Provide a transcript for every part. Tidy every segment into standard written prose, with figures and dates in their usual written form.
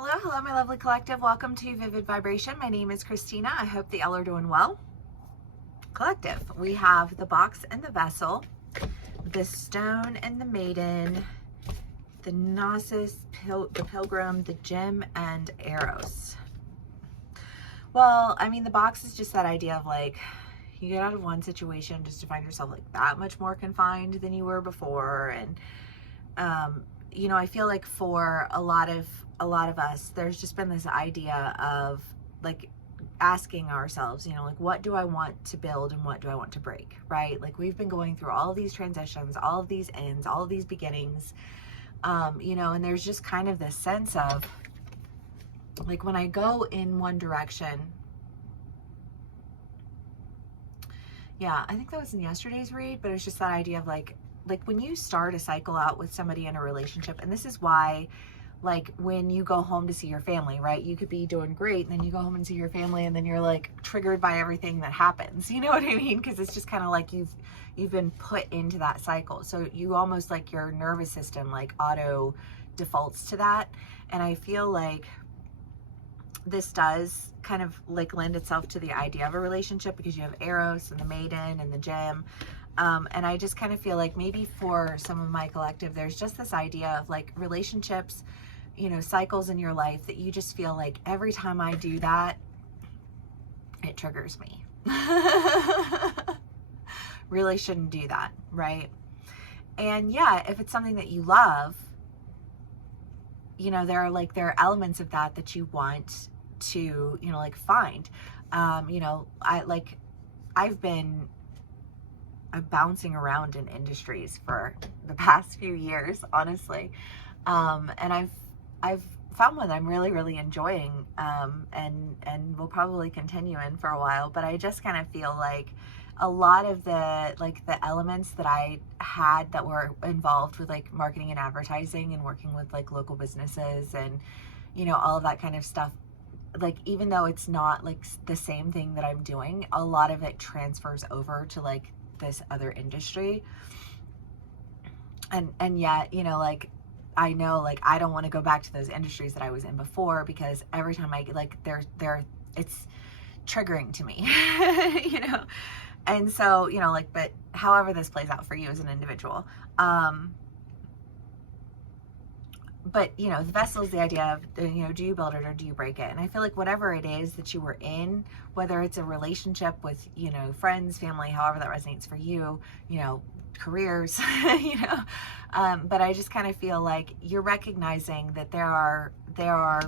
Hello, my lovely collective. Welcome to Vivid Vibration. My name is Christina. I hope that y'all are doing well. Collective, we have the box and the vessel, the stone and the maiden, the Gnosis, the pilgrim, the gem, and Eros. Well, I mean, the box is just that idea of like, you get out of one situation just to find yourself like that much more confined than you were before. And, you know, I feel like for a lot of us, there's just been this idea of like asking ourselves, you know, like, what do I want to build and what do I want to break, right? Like, we've been going through all of these transitions, all of these ends, all of these beginnings, you know, and there's just kind of this sense of like, when I go in one direction, yeah, I think that was in yesterday's read, but it's just that idea of like when you start a cycle out with somebody in a relationship, and this is why, like, when you go home to see your family, right? You could be doing great, and then you go home and see your family, and then you're like triggered by everything that happens. You know what I mean? Because it's just kind of like you've been put into that cycle. So you almost like your nervous system like auto defaults to that. And I feel like this does kind of like lend itself to the idea of a relationship because you have Eros and the maiden and the gem. And I just kind of feel like maybe for some of my collective, there's just this idea of like relationships, you know, cycles in your life that you just feel like every time I do that, it triggers me. Really shouldn't do that, right? And yeah, if it's something that you love, you know, there are elements of that you want to, you know, like find. You know, I've been bouncing around in industries for the past few years, honestly. And I've found one I'm really enjoying, and will probably continue in for a while. But I just kind of feel like a lot of the elements that I had that were involved with like marketing and advertising and working with like local businesses and, you know, all of that kind of stuff, like, even though it's not like the same thing that I'm doing, a lot of it transfers over to like this other industry. And yet, you know, like, I know, like, I don't want to go back to those industries that I was in before, because every time I like it's triggering to me, you know. And so, you know, like, but however this plays out for you as an individual, but, you know, the vessel is the idea of, you know, do you build it or do you break it? And I feel like whatever it is that you were in, whether it's a relationship with, you know, friends, family, however that resonates for you, you know, careers, you know, but I just kind of feel like you're recognizing that there are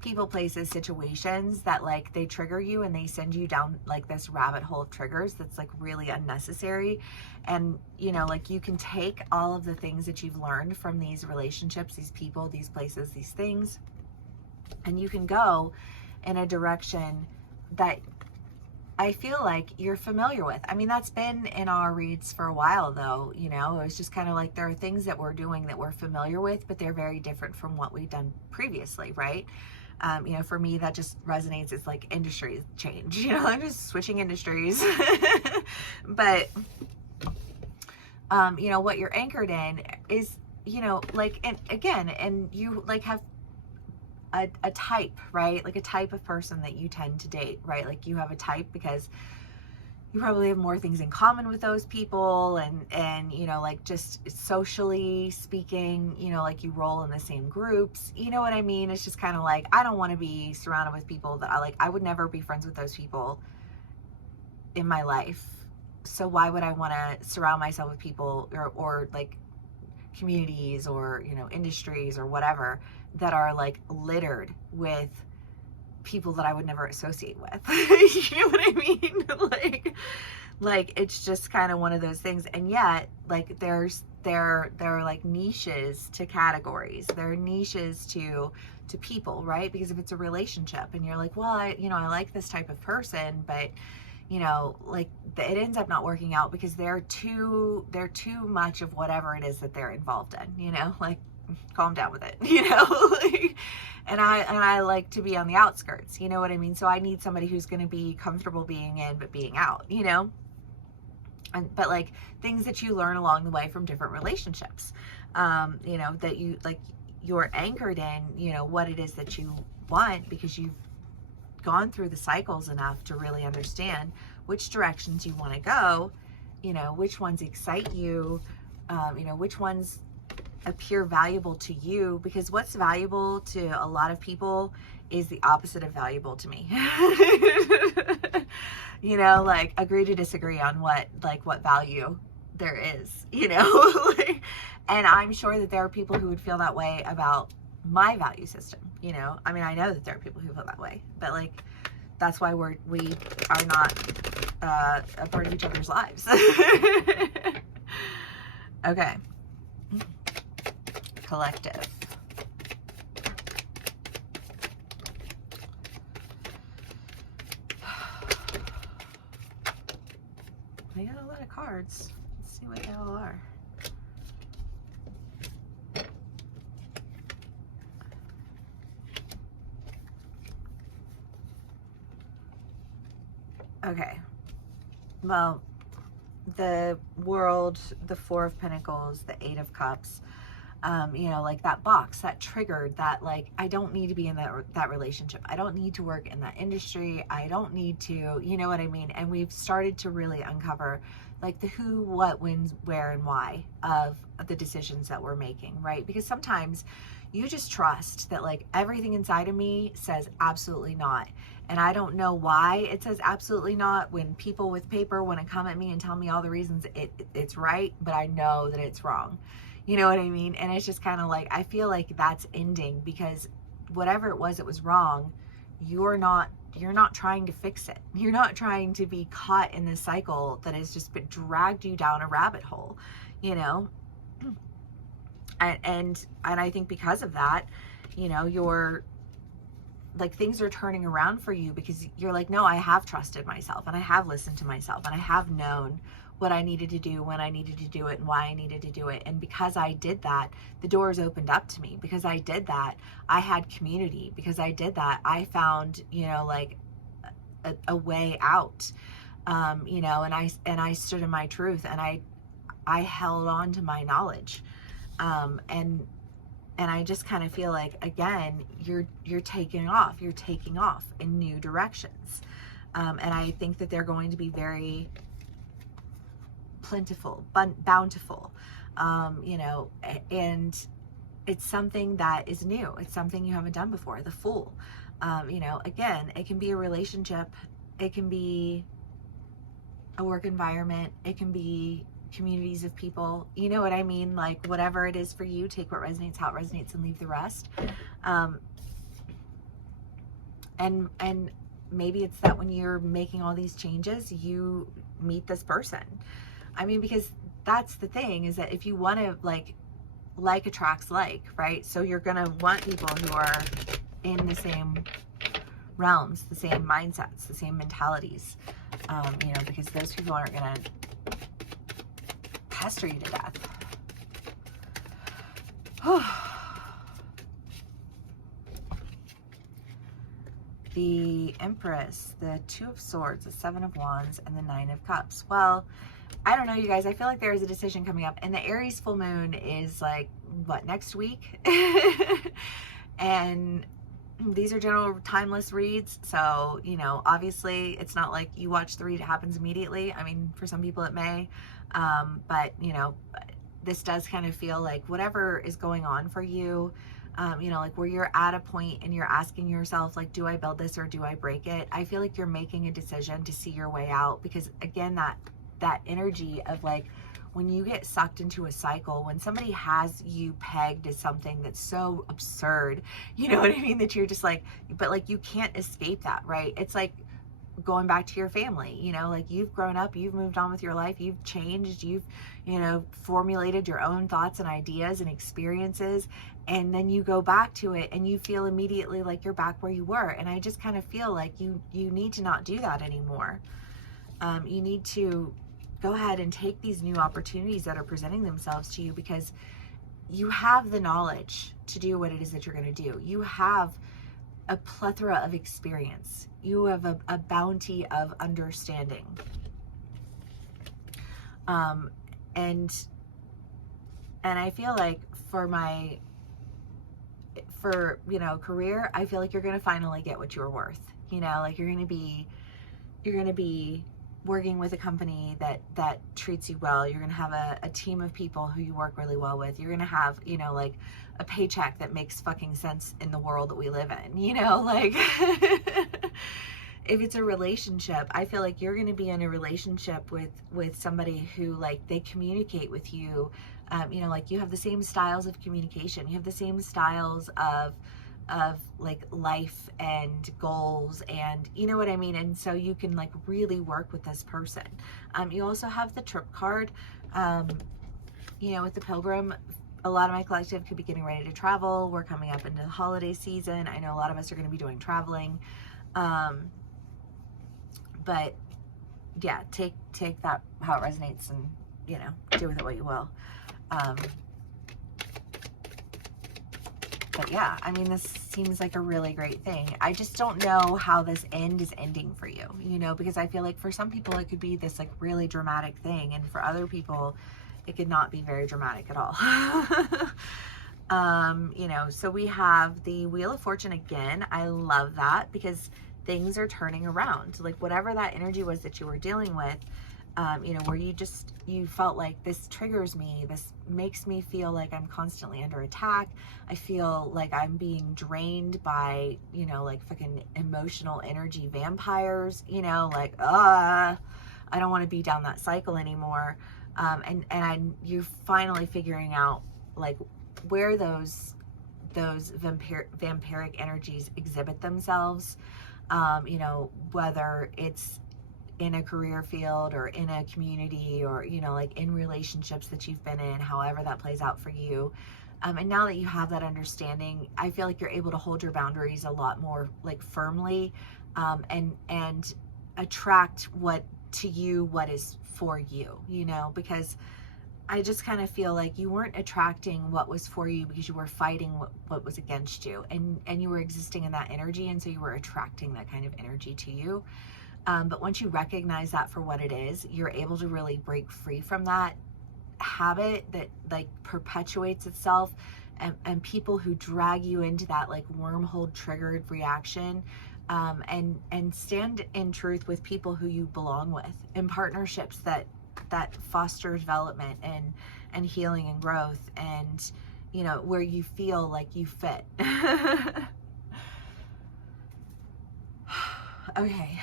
people, places, situations that like they trigger you and they send you down like this rabbit hole of triggers that's like really unnecessary. And, you know, like, you can take all of the things that you've learned from these relationships, these people, these places, these things, and you can go in a direction that I feel like you're familiar with. I mean, that's been in our reads for a while though, you know. It was just kind of like there are things that we're doing that we're familiar with, but they're very different from what we've done previously, right? You know, for me, that just resonates as like industry change, you know, I'm just switching industries. But, you know, what you're anchored in is, you know, like, and again, and you like have a type, right? Like a type of person that you tend to date, right? Like, you have a type because you probably have more things in common with those people, and you know, like, just socially speaking, you know, like, you roll in the same groups, you know what I mean? It's just kind of like, I don't want to be surrounded with people that I would never be friends with those people in my life. So why would I want to surround myself with people or like communities or, you know, industries or whatever that are like littered with people that I would never associate with? You know what I mean? like it's just kind of one of those things. And yet, like, there are like niches to categories. There are niches to people, right? Because if it's a relationship and you're like, well, I like this type of person, but, you know, like, it ends up not working out because they're too much of whatever it is that they're involved in, you know, like, calm down with it, you know. Like, and I like to be on the outskirts, you know what I mean? So I need somebody who's going to be comfortable being in but being out, you know. But like things that you learn along the way from different relationships, you know, that you like, you're anchored in, you know, what it is that you want, because you've gone through the cycles enough to really understand which directions you want to go, you know, which ones excite you, you know, which ones appear valuable to you, because what's valuable to a lot of people is the opposite of valuable to me. You know, like, agree to disagree on what value there is, you know. And I'm sure that there are people who would feel that way about my value system, you know. I mean, I know that there are people who feel that way, but like, that's why we are not a part of each other's lives. Okay. Collective. I got a lot of cards. Let's see what they all are. Okay. Well, the World, the Four of Pentacles, the Eight of Cups, you know, like that box that triggered that, like, I don't need to be in that relationship. I don't need to work in that industry. I don't need to, you know what I mean? And we've started to really uncover like the who, what, when, where, and why of the decisions that we're making, right? Because sometimes you just trust that like everything inside of me says absolutely not. And I don't know why it says absolutely not when people with paper want to come at me and tell me all the reasons it's right, but I know that it's wrong. You know what I mean? And it's just kind of like, I feel like that's ending, because whatever it was wrong, you're not trying to fix it. You're not trying to be caught in this cycle that has just been dragged you down a rabbit hole, you know? And I think because of that, you know, you're like, things are turning around for you, because you're like, no, I have trusted myself, and I have listened to myself, and I have known what I needed to do, when I needed to do it, and why I needed to do it. And because I did that, the doors opened up to me. Because I did that, I had community. Because I did that, I found, you know, like a way out, you know, and I stood in my truth, and I held on to my knowledge. And I just kind of feel like, again, you're taking off in new directions. And I think that they're going to be very plentiful, bountiful, you know, and it's something that is new. It's something you haven't done before. The Fool, you know, again, it can be a relationship. It can be a work environment. It can be communities of people, you know what I mean? Like, whatever it is for you, take what resonates, how it resonates, and leave the rest. And maybe it's that when you're making all these changes, you meet this person. I mean, because that's the thing, is that if you want to, like attracts like, right? So you're going to want people who are in the same realms, the same mindsets, the same mentalities, you know, because those people aren't going to pester you to death. The Empress, the Two of Swords, the Seven of Wands, and the Nine of Cups. Well, I don't know, you guys. I feel like there is a decision coming up, and the Aries full moon is like, what, next week? And these are general timeless reads, so, you know, obviously it's not like you watch the read, it happens immediately. I mean, for some people it may, but, you know, this does kind of feel like whatever is going on for you, you know, like where you're at a point and you're asking yourself, like, do I build this or do I break it? I feel like you're making a decision to see your way out, because again, that energy of like, when you get sucked into a cycle, when somebody has you pegged as something that's so absurd, you know what I mean, that you're just like, but like, you can't escape that, right? It's like going back to your family, you know, like, you've grown up, you've moved on with your life, you've changed, you've, you know, formulated your own thoughts and ideas and experiences, and then you go back to it and you feel immediately like you're back where you were. And I just kind of feel like you need to not do that anymore. You need to go ahead and take these new opportunities that are presenting themselves to you, because you have the knowledge to do what it is that you're going to do. You have a plethora of experience. You have a bounty of understanding. And I feel like for my for, you know, career, I feel like you're going to finally get what you're worth. You know, like you're going to be working with a company that treats you well. You're going to have a team of people who you work really well with. You're going to have, you know, like a paycheck that makes fucking sense in the world that we live in, you know, like if it's a relationship, I feel like you're going to be in a relationship with somebody who, like, they communicate with you. You know, like you have the same styles of communication. You have the same styles of like life and goals, and you know what I mean? And so you can like really work with this person. You also have the trip card. You know, with the Pilgrim, a lot of my collective could be getting ready to travel. We're coming up into the holiday season. I know a lot of us are going to be doing traveling. But yeah, take that how it resonates, and, you know, do with it what you will. But yeah, I mean, this seems like a really great thing. I just don't know how this end is ending for you, you know, because I feel like for some people it could be this like really dramatic thing, and for other people it could not be very dramatic at all. You know, so we have the Wheel of Fortune again. I love that because things are turning around. Like whatever that energy was that you were dealing with, you know, where you felt like this triggers me, this makes me feel like I'm constantly under attack. I feel like I'm being drained by, you know, like fucking emotional energy vampires, you know, like, I don't want to be down that cycle anymore. You're finally figuring out like where those vampiric energies exhibit themselves. You know, whether it's in a career field or in a community, or, you know, like in relationships that you've been in, however that plays out for you. And now that you have that understanding, I feel like you're able to hold your boundaries a lot more like firmly, and attract what is for you, you know, because I just kind of feel like you weren't attracting what was for you because you were fighting what was against you, and you were existing in that energy, and so you were attracting that kind of energy to you. But once you recognize that for what it is, you're able to really break free from that habit that like perpetuates itself, and people who drag you into that like wormhole triggered reaction, and stand in truth with people who you belong with, in partnerships that foster development and healing and growth, and, you know, where you feel like you fit. Okay.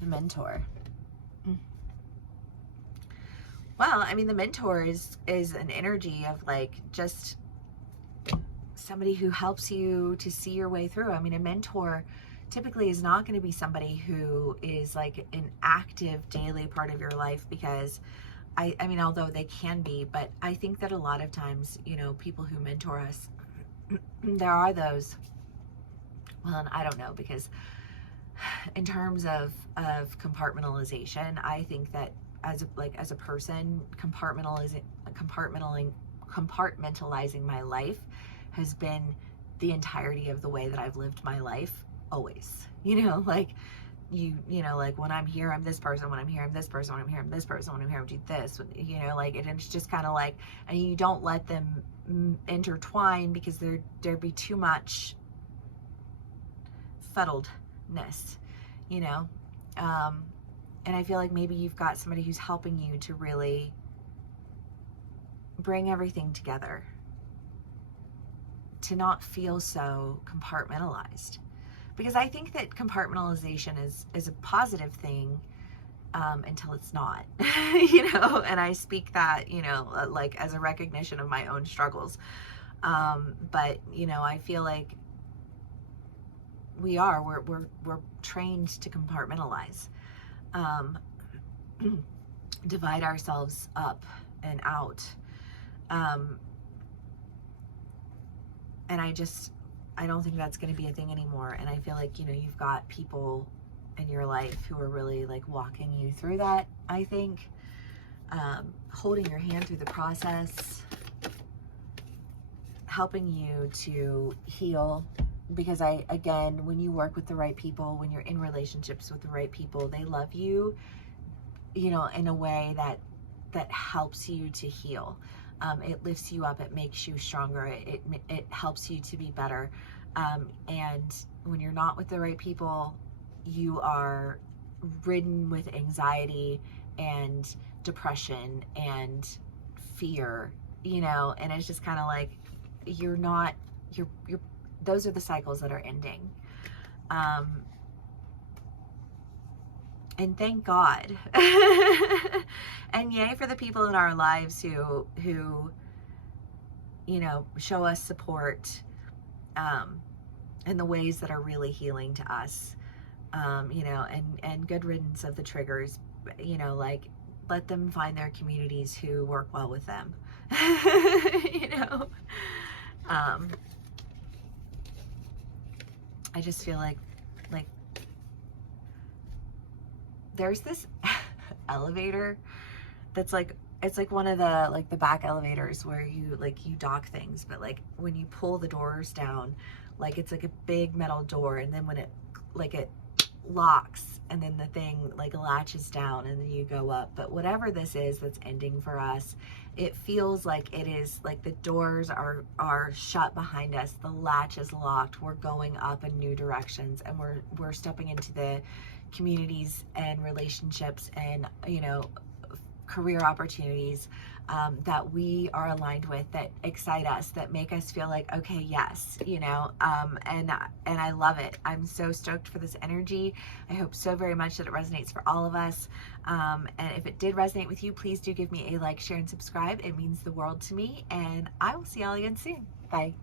The mentor. Well, I mean, the mentor is an energy of like just somebody who helps you to see your way through. I mean, a mentor typically is not going to be somebody who is like an active daily part of your life, because I mean, although they can be, but I think that a lot of times, you know, people who mentor us, there are those, well, and I don't know, because in terms of compartmentalization, I think that as a person, compartmentalizing my life has been the entirety of the way that I've lived my life always. You know, like you know, like when I'm here, I'm this person. When I'm here, I'm this person. When I'm here, I'm this person. When I'm here, I'm do this. You know, like, and it's just kind of like, and you don't let them intertwine because there'd be too much fuddledness, you know. And I feel like maybe you've got somebody who's helping you to really bring everything together, to not feel so compartmentalized. Because I think that compartmentalization is a positive thing, until it's not, you know, and I speak that, you know, like as a recognition of my own struggles. But, you know, I feel like we're trained to compartmentalize, divide ourselves up and out. And I don't think that's going to be a thing anymore. And I feel like, you know, you've got people in your life who are really like walking you through that, I think, holding your hand through the process, helping you to heal. Because again, when you work with the right people, when you're in relationships with the right people, they love you you know, in a way that helps you to heal. It lifts you up. It makes you stronger. It helps you to be better. And when you're not with the right people, you are ridden with anxiety and depression and fear, you know, and it's just kind of like you're not, you're those are the cycles that are ending. And thank God. And yay for the people in our lives who you know, show us support in the ways that are really healing to us. You know, and good riddance of the triggers, you know, like let them find their communities who work well with them. You know, I just feel like there's this elevator that's like, it's like one of the like the back elevators where you like you dock things, but like when you pull the doors down, like it's like a big metal door, and then when it locks, and then the thing like latches down, and then you go up. But whatever this is that's ending for us, it feels like it is like the doors are shut behind us, the latch is locked, we're going up in new directions, and we're stepping into the communities and relationships and, you know, career opportunities that we are aligned with, that excite us, that make us feel like, okay, yes, you know, and I love it. I'm so stoked for this energy. I hope so very much that it resonates for all of us. And if it did resonate with you, please do give me a like, share, and subscribe. It means the world to me, and I will see y'all again soon. Bye.